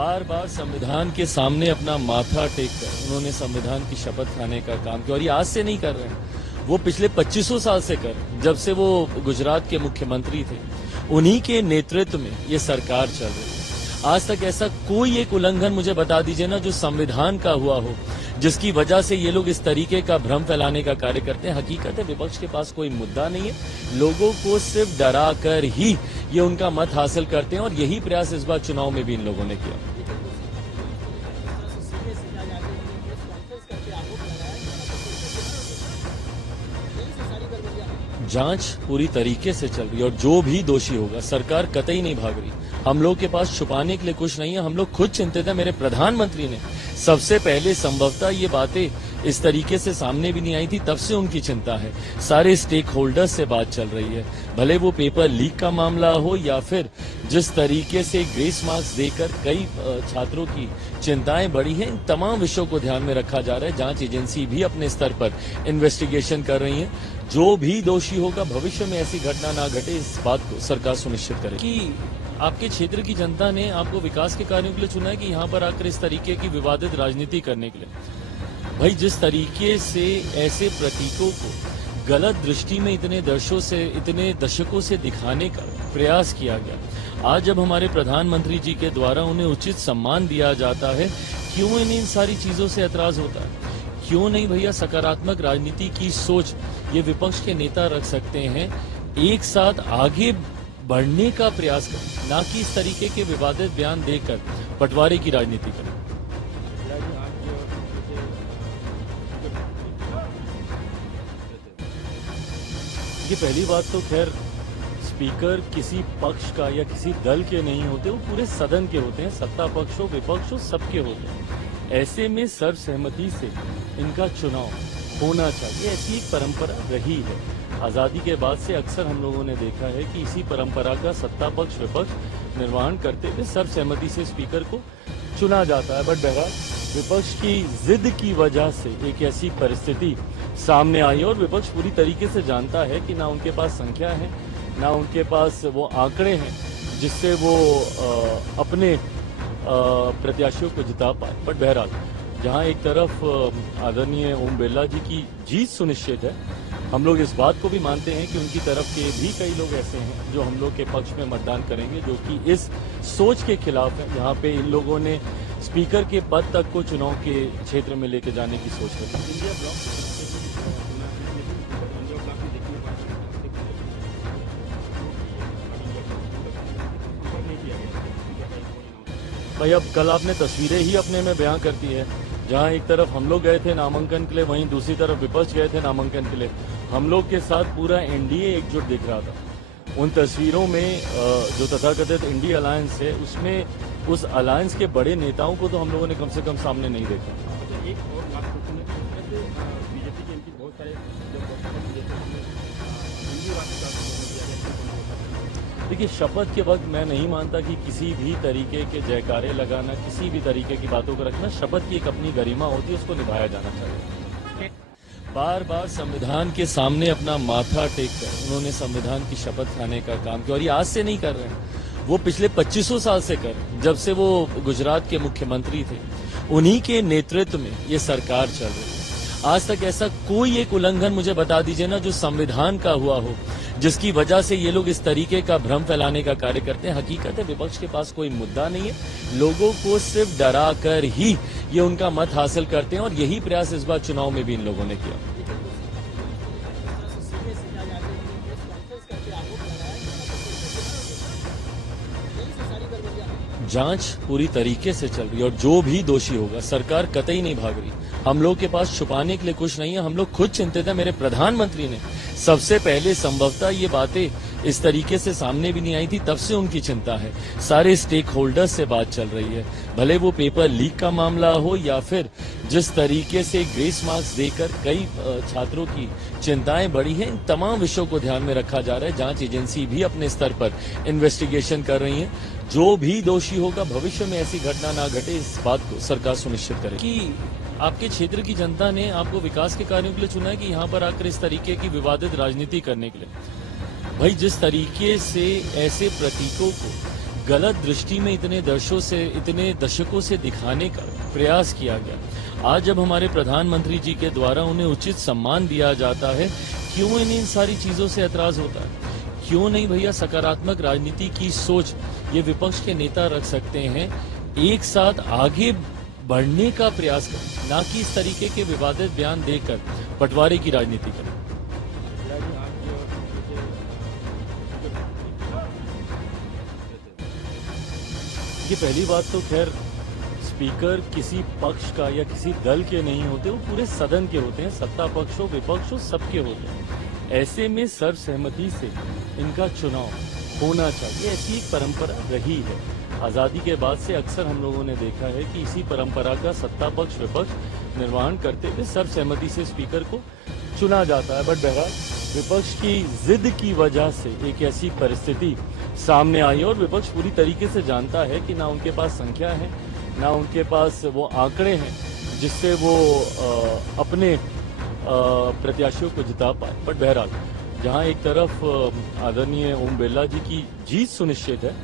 बार बार संविधान के सामने अपना माथा टेक कर उन्होंने संविधान की शपथ खाने का काम किया और ये आज से नहीं कर रहे हैं, वो पिछले 2500 साल से कर, जब से वो गुजरात के मुख्यमंत्री थे उन्हीं के नेतृत्व में ये सरकार चल रही है। आज तक ऐसा कोई एक उल्लंघन मुझे बता दीजिए ना जो संविधान का हुआ हो, जिसकी वजह से ये लोग इस तरीके का भ्रम फैलाने का कार्य करते हैं। हकीकत है विपक्ष के पास कोई मुद्दा नहीं है, लोगों को सिर्फ डरा कर ही ये उनका मत हासिल करते हैं और यही प्रयास इस बार चुनाव में भी इन लोगों ने किया। जांच पूरी तरीके से चल रही है और जो भी दोषी होगा, सरकार कतई नहीं भाग रही। हम लोग के पास छुपाने के लिए कुछ नहीं है, हम लोग खुद चिंतित हैं। मेरे प्रधानमंत्री ने सबसे पहले संभवतः ये बातें इस तरीके से सामने भी नहीं आई थी, तब से उनकी चिंता है। सारे स्टेक होल्डर्स से बात चल रही है, भले वो पेपर लीक का मामला हो या फिर जिस तरीके से ग्रेस मार्क्स देकर कई छात्रों की चिंताएं बढ़ी हैं, इन तमाम विषयों को ध्यान में रखा जा रहा है। जांच एजेंसी भी अपने स्तर पर इन्वेस्टिगेशन कर रही है। जो भी दोषी होगा, भविष्य में ऐसी घटना ना घटे, इस बात को सरकार सुनिश्चित करे कि आपके क्षेत्र की जनता ने आपको विकास के कार्यों के लिए चुना है कि यहाँ पर आकर इस तरीके की विवादित राजनीति करने के लिए। भाई जिस तरीके से ऐसे प्रतीकों को गलत दृष्टि में इतने दशकों से दिखाने का प्रयास किया गया, आज जब हमारे प्रधानमंत्री जी के द्वारा उन्हें उचित सम्मान दिया जाता है, क्यों इन्हें इन सारी चीजों से एतराज होता है? क्यों नहीं भैया सकारात्मक राजनीति की सोच ये विपक्ष के नेता रख सकते हैं, एक साथ आगे बढ़ने का प्रयास करें, ना कि इस तरीके के विवादित बयान देकर बंटवारे की राजनीति करें। ये पहली बात तो खैर स्पीकर किसी पक्ष का या किसी दल के नहीं होते, वो पूरे सदन के होते हैं। सत्ता पक्ष हो विपक्ष हो सबके होते हैं। ऐसे में सर्वसहमति से इनका चुनाव होना चाहिए, ऐसी एक परंपरा रही है। आजादी के बाद से अक्सर हम लोगों ने देखा है कि इसी परंपरा का सत्ता पक्ष विपक्ष निर्वहन करते हुए सर्वसहमति से स्पीकर को चुना जाता है। बट बहरहाल विपक्ष की जिद की वजह से एक ऐसी परिस्थिति सामने आई और विपक्ष पूरी तरीके से जानता है कि ना उनके पास संख्या है, ना उनके पास वो आंकड़े हैं जिससे वो अपने प्रत्याशियों को जिता पाए। बट बहरहाल जहां एक तरफ आदरणीय ओम बिरला जी की जीत सुनिश्चित है, हम लोग इस बात को भी मानते हैं कि उनकी तरफ के भी कई लोग ऐसे हैं जो हम लोग के पक्ष में मतदान करेंगे, जो कि इस सोच के खिलाफ है। यहाँ पे इन लोगों ने स्पीकर के पद तक को चुनाव के क्षेत्र में लेके जाने की सोच रखी। इंडिया ब्लॉक भाई अब कल आपने तस्वीरें ही अपने में बयां करती है, जहां एक तरफ हम लोग गए थे नामांकन के लिए, वहीं दूसरी तरफ विपक्ष गए थे नामांकन के लिए। हम लोग के साथ पूरा एनडीए एकजुट दिख रहा था। उन तस्वीरों में जो तथाकथित इंडिया अलायंस है, उसमें उस अलायंस के बड़े नेताओं को तो हम लोगों ने कम से कम सामने नहीं देखा। एक और बात बीजेपी के इनकी बहुत सारे देखिए, शपथ के वक्त मैं नहीं मानता कि किसी भी तरीके के जयकारे लगाना, किसी भी तरीके की बातों को रखना, शपथ की एक अपनी गरिमा होती है, उसको निभाया जाना चाहिए। बार बार संविधान के सामने अपना माथा टेक कर उन्होंने संविधान की शपथ खाने का काम किया और ये आज से नहीं कर रहे हैं, वो पिछले 2500 साल से कर, जब से वो गुजरात के मुख्यमंत्री थे उन्हीं के नेतृत्व में ये सरकार चल रही है। आज तक ऐसा कोई एक उल्लंघन मुझे बता दीजिए ना जो संविधान का हुआ हो, जिसकी वजह से ये लोग इस तरीके का भ्रम फैलाने का कार्य करते हैं। हकीकत है विपक्ष के पास कोई मुद्दा नहीं है, लोगों को सिर्फ डरा कर ही ये उनका मत हासिल करते हैं और यही प्रयास इस बार चुनाव में भी इन लोगों ने किया। जांच पूरी तरीके से चल रही है और जो भी दोषी होगा, सरकार कतई नहीं भाग रही। हम लोग के पास छुपाने के लिए कुछ नहीं है, हम लोग खुद चिंतित हैं। मेरे प्रधानमंत्री ने सबसे पहले संभवतः ये बातें इस तरीके से सामने भी नहीं आई थी, तब से उनकी चिंता है। सारे स्टेक होल्डर्स से बात चल रही है, भले वो पेपर लीक का मामला हो या फिर जिस तरीके से ग्रेस मार्क्स देकर कई छात्रों की चिंताएं बढ़ी हैं, इन तमाम विषयों को ध्यान में रखा जा रहा है। जांच एजेंसी भी अपने स्तर पर इन्वेस्टिगेशन कर रही है। जो भी दोषी होगा, भविष्य में ऐसी घटना ना घटे, इस बात को सरकार सुनिश्चित करे कि आपके क्षेत्र की जनता ने आपको विकास के कार्यों के लिए चुना है कि यहाँ पर आकर इस तरीके की विवादित राजनीति करने के लिए। भाई जिस तरीके से ऐसे प्रतीकों को गलत दृष्टि में इतने दशकों से दिखाने का प्रयास किया गया। आज जब हमारे प्रधानमंत्री जी के द्वारा उन्हें उचित सम्मान दिया जाता है, क्यों इन सारी चीजों से ऐतराज होता है? क्यों नहीं भैया? सकारात्मक राजनीति की सोच ये विपक्ष के नेता रख सकते हैं, एक साथ आगे बढ़ने का प्रयास करें, ना कि इस तरीके के विवादित बयान देकर बंटवारे की राजनीति करें। ये पहली बात तो खैर स्पीकर किसी पक्ष का या किसी दल के नहीं होते, वो पूरे सदन के होते हैं। सत्ता पक्ष हो विपक्ष हो सबके होते हैं। ऐसे में सर्वसहमति से इनका चुनाव होना चाहिए, ऐसी एक परंपरा रही है। आजादी के बाद से अक्सर हम लोगों ने देखा है कि इसी परंपरा का सत्ता पक्ष विपक्ष निर्वहन करते हुए सर्वसहमति से स्पीकर को चुना जाता है। बट बहरहाल विपक्ष की जिद की वजह से एक ऐसी परिस्थिति सामने आई और विपक्ष पूरी तरीके से जानता है कि ना उनके पास संख्या है, ना उनके पास वो आंकड़े हैं जिससे वो अपने प्रत्याशियों को जिता पाए। बट बहरहाल जहां एक तरफ आदरणीय ओम बिरला जी की जीत सुनिश्चित है,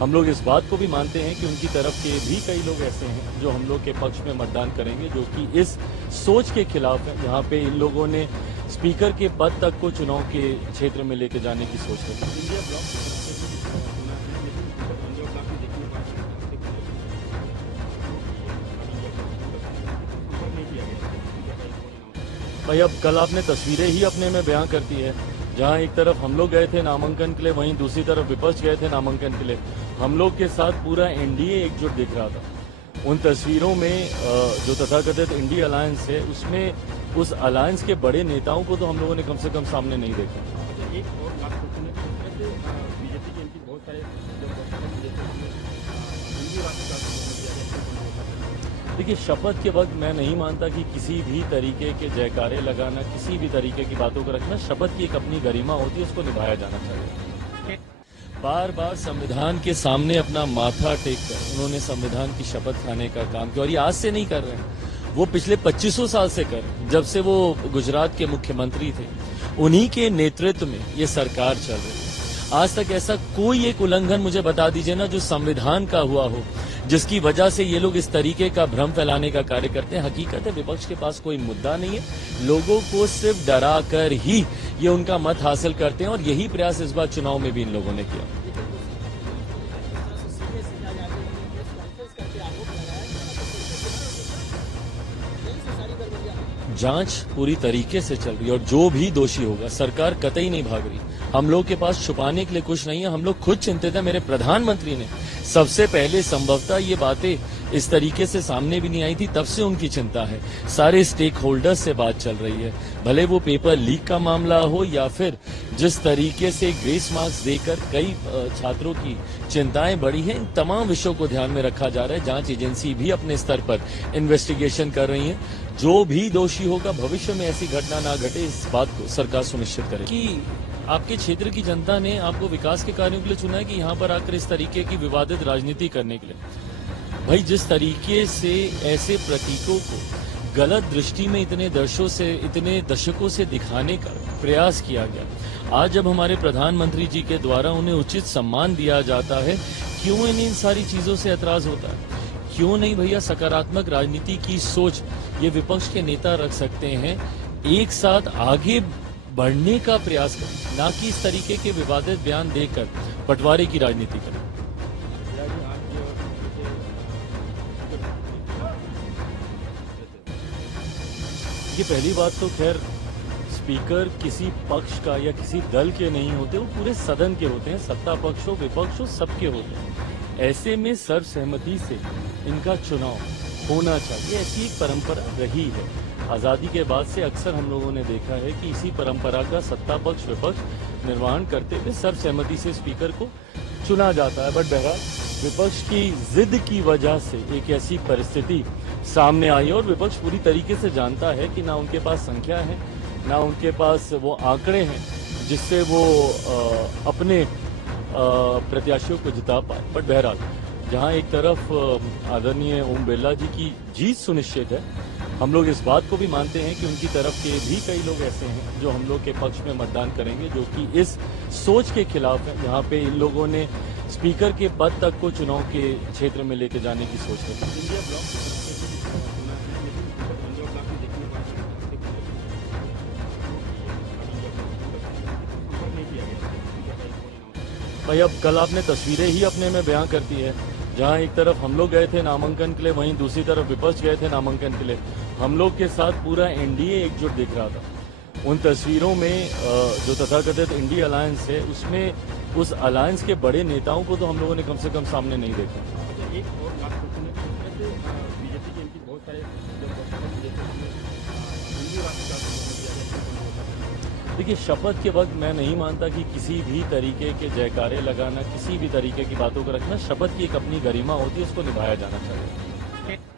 हम लोग इस बात को भी मानते हैं कि उनकी तरफ के भी कई लोग ऐसे हैं जो हम लोग के पक्ष में मतदान करेंगे, जो कि इस सोच के खिलाफ है जहां पे इन लोगों ने स्पीकर के पद तक को चुनाव के क्षेत्र में लेके जाने की सोच रखी। इंडिया ब्लॉक की तरफ से भी सुना है, लेकिन इंडिया ब्लॉक में देखने के बाद संपर्क नहीं किया गया। भाई अब कल आपने तस्वीरें ही अपने में बयां करती है, जहां एक तरफ हम लोग गए थे नामांकन के लिए, वहीं दूसरी तरफ विपक्ष गए थे नामांकन के लिए। हम लोग के साथ पूरा एनडीए एकजुट दिख रहा था। उन तस्वीरों में जो तथाकथित इंडिया अलायंस है, उसमें उस अलायंस के बड़े नेताओं को तो हम लोगों ने कम से कम सामने नहीं देखा। अच्छा, एक और बात पूछूं, बीजेपी के इनकी बहुत सारे जो हिंदी राष्ट्र का देखिए, शपथ के वक्त मैं नहीं मानता कि किसी भी तरीके के जयकारे लगाना, किसी भी तरीके की बातों को रखना, शपथ की एक अपनी गरिमा होती है, उसको निभाया जाना चाहिए। बार बार संविधान के सामने अपना माथा टेक कर उन्होंने संविधान की शपथ खाने का काम किया, और ये आज से नहीं कर रहे हैं, वो पिछले 2500 साल से कर, जब से वो गुजरात के मुख्यमंत्री थे, उन्हीं के नेतृत्व में ये सरकार चल रही है। आज तक ऐसा कोई एक उल्लंघन मुझे बता दीजिए ना जो संविधान का हुआ हो, जिसकी वजह से ये लोग इस तरीके का भ्रम फैलाने का कार्य करते हैं। हकीकत है विपक्ष के पास कोई मुद्दा नहीं है, लोगों को सिर्फ डरा कर ही ये उनका मत हासिल करते हैं, और यही प्रयास इस बार चुनाव में भी इन लोगों ने किया। जांच पूरी तरीके से चल रही है और जो भी दोषी होगा, सरकार कतई नहीं भाग रही। हम लोग के पास छुपाने के लिए कुछ नहीं है, हम लोग खुद चिंतित हैं। मेरे प्रधानमंत्री ने सबसे पहले संभवतः ये बातें इस तरीके से सामने भी नहीं आई थी, तब से उनकी चिंता है। सारे स्टेक होल्डर्स से बात चल रही है, भले वो पेपर लीक का मामला हो या फिर जिस तरीके से ग्रेस मार्क्स देकर कई छात्रों की चिंताएं बढ़ी हैं, इन तमाम विषयों को ध्यान में रखा जा रहा है। जांच एजेंसी भी अपने स्तर पर इन्वेस्टिगेशन कर रही है। जो भी दोषी होगा, भविष्य में ऐसी घटना ना घटे, इस बात को सरकार सुनिश्चित करे कि आपके क्षेत्र की जनता ने आपको विकास के कार्यों के लिए चुना है कि यहाँ पर आकर इस तरीके की विवादित राजनीति करने के लिए। भाई जिस तरीके से ऐसे प्रतीकों को गलत दृष्टि में इतने दशकों से दिखाने का प्रयास किया गया, आज जब हमारे प्रधानमंत्री जी के द्वारा उन्हें उचित सम्मान दिया जाता है, क्यों इन सारी चीजों से ऐतराज होता है? क्यों नहीं भैया? सकारात्मक राजनीति की सोच ये विपक्ष के नेता रख सकते हैं, एक साथ आगे बढ़ने का प्रयास करें, ना कि इस तरीके के विवादित बयान देकर बंटवारे की राजनीति करें। ये पहली बात तो खैर स्पीकर किसी पक्ष का या किसी दल के नहीं होते, वो पूरे सदन के होते हैं। सत्ता पक्ष हो विपक्ष हो सबके होते हैं। ऐसे में सर्वसहमति से इनका चुनाव होना चाहिए, ऐसी एक परंपरा रही है। आजादी के बाद से अक्सर हम लोगों ने देखा है कि इसी परंपरा का सत्ता पक्ष विपक्ष निर्वहन करते हुए सर्वसहमति से स्पीकर को चुना जाता है। बट बहरहाल विपक्ष की जिद की वजह से एक ऐसी परिस्थिति सामने आई और विपक्ष पूरी तरीके से जानता है कि ना उनके पास संख्या है, ना उनके पास वो आंकड़े हैं जिससे वो अपने प्रत्याशियों को जिता पाए। बट बहरहाल जहां एक तरफ आदरणीय ओम बिरला जी की जीत सुनिश्चित है, हम लोग इस बात को भी मानते हैं कि उनकी तरफ के भी कई लोग ऐसे हैं जो हम लोग के पक्ष में मतदान करेंगे, जो कि इस सोच के खिलाफ है जहां पे इन लोगों ने स्पीकर के पद तक को चुनाव के क्षेत्र में लेके जाने की सोच रही है। इंडिया ब्लॉक की तरफ से भी सुना है, लेकिन इंडिया ब्लॉक में देखने के बाद संपर्क नहीं किया गया। भाई अब कल आपने तस्वीरें ही अपने में बयां कर दी है, जहां एक तरफ हम लोग गए थे नामांकन के लिए, वहीं दूसरी तरफ विपक्ष गए थे नामांकन के लिए। हम लोग के साथ पूरा एनडीए एकजुट दिख रहा था। उन तस्वीरों में जो तथाकथित इंडिया अलायंस है, उसमें उस अलायंस के बड़े नेताओं को तो हम लोगों ने कम से कम सामने नहीं देखा। अच्छा, एक और बात क्वेश्चन है, जैसे बीजेपी के इनकी बहुत सारे जब जैसे हमने हिंदी राष्ट्र का संबोधन किया गया। देखिए, शपथ के वक्त मैं नहीं मानता कि किसी भी तरीके के जयकारे लगाना, किसी भी तरीके की बातों को रखना, शपथ की एक अपनी गरिमा होती है, उसको निभाया जाना चाहिए।